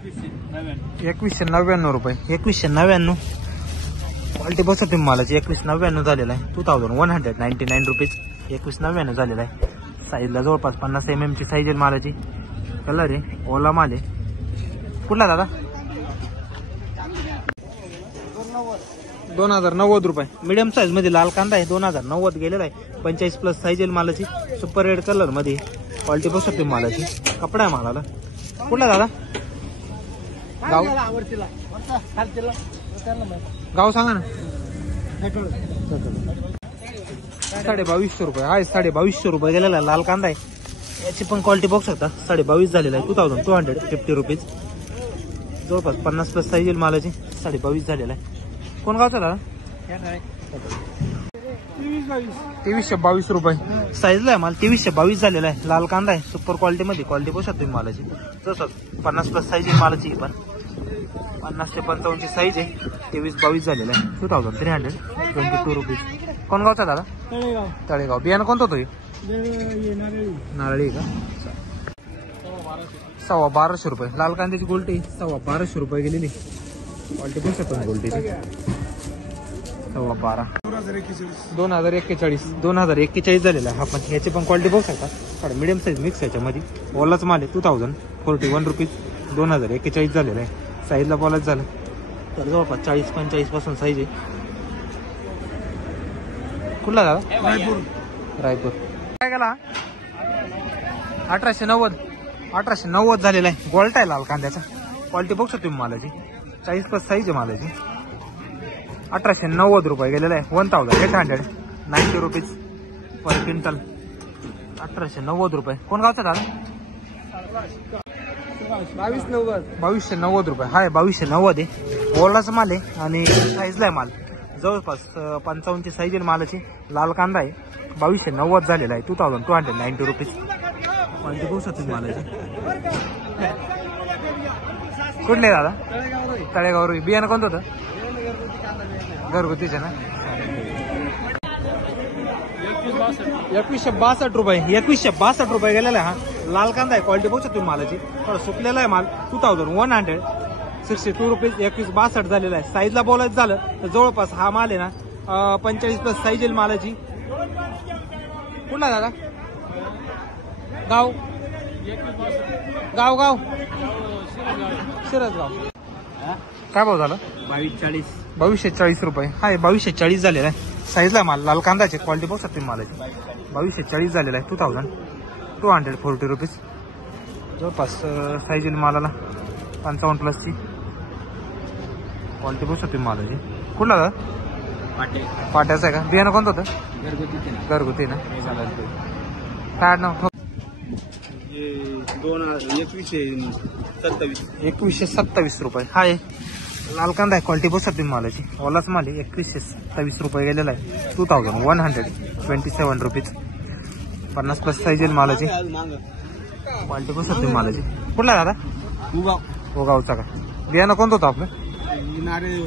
2199 रुपये. 2199 क्वालिटी बघा तुम्ही मालाची. 2199 झालेला आहे. 2199 रुपीज. 2199 झालेला आहे. साईजला जवळपास 50 mm ची साईज आहे मालाची. कलर आहे ओला माल आहे. कुठला दादा? 2090 रुपये. मीडियम साईज मध्ये लाल कांदा आहे. 2090 गेलेला आहे. 45+ साईज आहे मालाची. सुपर रेड कलर मध्ये क्वालिटी बघू शकते मालाची. कपडा आहे मालाला. कुठला दादा? गाव गाव सांगा ना. 2250 रुपये. हा 2250 रुपये गेलेला आहे. लाल कांदा आहे. याची पण क्वालिटी बघू शकता. 22.5 झालेला आहे. 2250 रुपीज. जवळपास 50+ साईज आहे मालाची. 22.5 झालेला आहे. कोण गावचा दादा? 2322 रुपये. साईजला आहे माल. 2322 झालेला आहे. लाल कांदा आहे. सुपर क्वालिटी मध्ये. क्वालिटी बघू शकतो मालाची. तसंच 50+ साईज आहे मालाची. पण 50 ते 55 ची साईज आहे. 2322 झालेला आहे. 2322 रुपीज. कोण गावचा दादा? तळेगाव. बियाणं कोणतं होतं? नारळी का? 1250 रुपये. लाल कांद्याची गोल्टी 1250 रुपये गेलेली. क्वालिटी बघू शकतो गोल्टीची. 2041 झालेला आहे. हा पण याची पण क्वालिटी बघू शकता. थोडा मिडियम साईज मिक्स याच्यामध्ये. ओलाच माल आहे. 2041 रुपीज. 2041 झालेला आहे. साईजला बॉलच झालं तर जवळपास 40-45 पासून साईज आहे. कुठला दादा? रायपूर. काय गेला? 1890 झालेला आहे. गोल्ट आहे लाल कांद्याचा. क्वालिटी बघू शकतो मालाची. 40+ साईज आहे मालाची. 1890 रुपये गेलेला आहे. 1890 रुपीज पर क्विंटल. 1890 रुपये. कोण गावचा दादा? 2290 रुपये. हा 2290 आहे. ओलाच माल आहे आणि साईजला आहे माल. जवळपास 55 ची साईज आहे मालाची. लाल कांदा आहे. 2290 झालेला आहे. 2290 रुपीज. क्वालिटी बघू शकतो मालाची. कुठले दादा? तळेगाव. बियाणं कोणतं होतं? घरगुतीचे ना. 2162 रुपये. 2162 रुपये गेलेला आहे. हा लाल कांदा आहे. क्वालिटी बघू शकतो मालाची. थोडा सुकलेला आहे माल. 2162 रुपीज. 2162 झालेला आहे. साईजला बोलायचं झालं तर जवळपास हा माल आहे ना 45+ साईज आहे मालाची. कुठला दादा? गाव गाव गाव शिरसगाव. काय भाव झाला? 2240 रुपये. हा 2240 झालेला आहे. साईजला माल. लाल कांदाची क्वालिटी बघू शकते मालाची. 2240 झालेला आहे. 2240 रुपीज. जवळपास साईज येईल मालाला 55+ ची. क्वालिटी बघू शकते मालाची. कुठला दादा? पाट्याचा आहे का? बियाणं कोणतं होतं? घरगुती ना. चालेल. काय नाव? 2127 रुपये. हा लाल कांदा आहे. क्वालिटी बघू शकते मालाची. ओलाच माल आहे. 2127 रुपये गेलेला आहे. 2127 रुपीज. 50+ साईज आहे मालाची. क्वालिटी बघू शकते मालाची. कुठला दादा? उगावचा का? बियाणं कोणतं होतं आपलं? नारळी.